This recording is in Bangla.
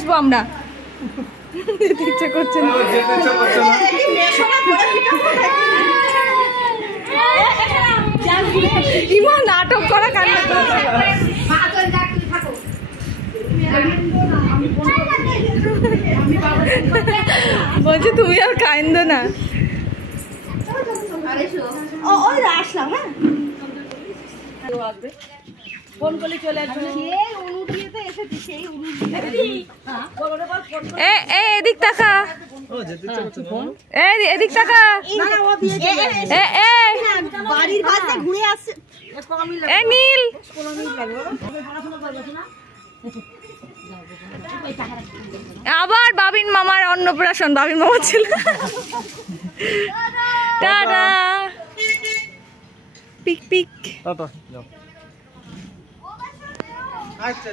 আসবো আমরা। যেতে ইচ্ছা করছে না। ইমা নাটক করা কান্না করছে। বলছি তুমি আর কাইন্দো না। আসলাম ফোন করলে চলে আসবে। এদিক তাকা, এদিক তাকা। বাড়ির পাশে ঘুরে আসছে নীল আবার বাবিন মামার অন্নপ্রাশন। বাবিন মামা ছিল। টাটা পিক পিক। আচ্ছা